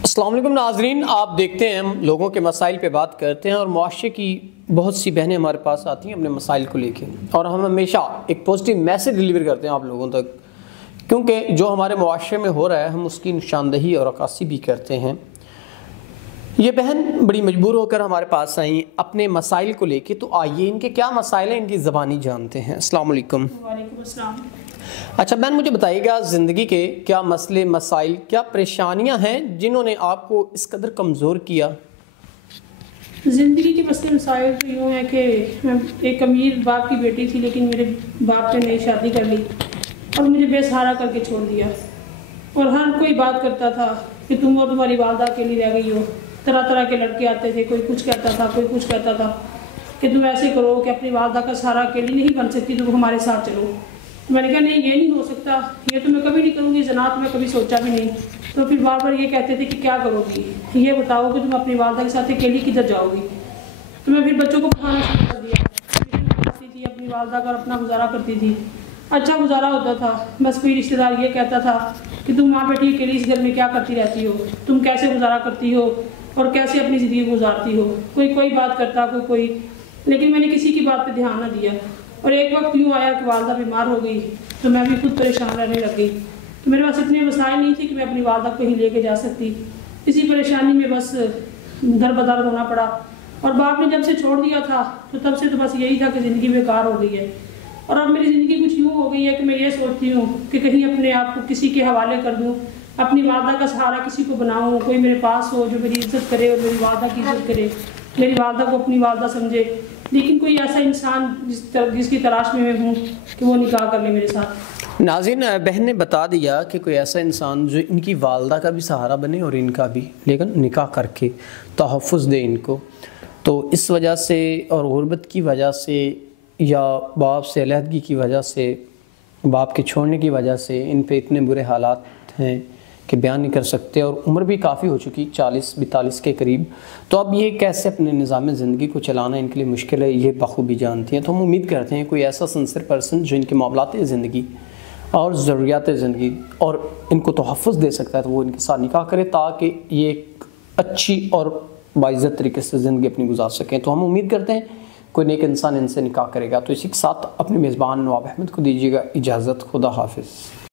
السلام علیکم ناظرین، آپ دیکھتے ہیں ہم لوگوں کے مسائل پہ بات کرتے ہیں اور معاشرے کی بہت سی بہنیں ہمارے پاس آتی ہیں اپنے مسائل کو لے کے، اور ہم ہمیشہ ایک پازیٹیو میسیج ڈیلیور کرتے ہیں آپ لوگوں تک، کیونکہ جو ہمارے معاشرے میں ہو رہا ہے ہم اس کی نشاندہی اور عکاسی بھی کرتے ہیں۔ یہ بہن بڑی مجبور ہو کر ہمارے پاس آئیں اپنے مسائل کو لے کے، تو آئیے ان کے کیا مسائل ہیں ان کی زبانی جانتے ہیں۔ السلام علیکم۔ وعلیکم السلام۔ اچھا بہن، مجھے بتائیے گا زندگی کے کیا مسئلے، مسائل، کیا پریشانیاں ہیں جنہوں نے آپ کو اس قدر کمزور کیا؟ زندگی کے مسئلے مسائل تو یوں ہیں کہ میں ایک امیر باپ کی بیٹی تھی، لیکن میرے باپ نے نئی شادی کر لی اور مجھے بے سہارا کر کے چھوڑ دیا، اور ہر کوئی بات کرتا تھا کہ تم اور تمہاری والدہ اکیلی رہ گئی ہو۔ طرح طرح کے لڑکے آتے تھے، کوئی کچھ کہتا تھا، کوئی کچھ کہتا تھا کہ تم ایسے کرو کہ اپنی والدہ کا سہارا اکیلی نہیں بن سکتی، تم ہمارے ساتھ چلو۔ میں نے کہا نہیں، یہ نہیں ہو سکتا، یہ تو میں کبھی نہیں کروں گی، زنا تو میں کبھی سوچا بھی نہیں۔ تو پھر بار بار یہ کہتے تھے کہ کیا کرو گی، یہ بتاؤ کہ تم اپنی والدہ کے ساتھ اکیلی کدھر جاؤ گی۔ تو میں پھر بچوں کو پڑھانا شروع کر دیا، پڑھاتی تھی اپنی والدہ کا، اپنا گزارا کرتی تھی، اچھا گزارا ہوتا تھا۔ بس کوئی رشتہ دار یہ کہتا تھا کہ تم وہاں بیٹھی اکیلی اس گھر میں کیا کرتی رہتی ہو، تم کیسے گزارا کرتی ہو اور کیسے اپنی زندگی گزارتی ہو۔ کوئی بات کرتا، کوئی، لیکن میں نے کسی کی بات پہ دھیان نہ دیا۔ اور ایک وقت یوں آیا کہ والدہ بیمار ہو گئی تو میں بھی خود پریشان رہنے لگ گئی۔ تو میرے پاس اتنے وسائل نہیں تھے کہ میں اپنی والدہ کو ہی لے کے جا سکتی۔ اسی پریشانی میں بس در بدر ہونا پڑا، اور باپ نے جب سے چھوڑ دیا تھا تو تب سے تو بس یہی تھا کہ زندگی بیکار ہو گئی ہے۔ اور اب میری زندگی کچھ یوں ہو گئی ہے کہ میں یہ سوچتی ہوں کہ کہیں اپنے آپ کو کسی کے حوالے کر دوں، اپنی والدہ کا سہارا کسی کو بناؤں، کوئی میرے پاس ہو جو میری عزت کرے اور میری والدہ کی عزت کرے، میری والدہ کو اپنی والدہ سمجھے، لیکن کوئی ایسا انسان جس کی تلاش میں ہوں کہ وہ نکاح کر لے میرے ساتھ۔ ناظرین، بہن نے بتا دیا کہ کوئی ایسا انسان جو ان کی والدہ کا بھی سہارا بنے اور ان کا بھی، لیکن نکاح کر کے تحفظ دے ان کو۔ تو اس وجہ سے اور غربت کی وجہ سے یا باپ سے علیحدگی کی وجہ سے، باپ کے چھوڑنے کی وجہ سے ان پہ اتنے برے حالات ہیں کہ بیان نہیں کر سکتے، اور عمر بھی کافی ہو چکی، 40-42 کے قریب۔ تو اب یہ کیسے اپنے نظام زندگی کو چلانا ان کے لیے مشکل ہے، یہ بخوبی جانتی ہیں۔ تو ہم امید کرتے ہیں کوئی ایسا سنسر پرسن جو ان کے معاملات زندگی اور ضروریات زندگی اور ان کو تحفظ دے سکتا ہے تو وہ ان کے ساتھ نکاح کرے، تاکہ یہ ایک اچھی اور باعزت طریقے سے زندگی اپنی گزار سکیں۔ تو ہم امید کرتے ہیں کوئی نیک انسان ان سے نکاح کرے گا۔ تو اسی کے ساتھ اپنے میزبان نواب احمد کو دیجیے گا اجازت۔ خدا حافظ۔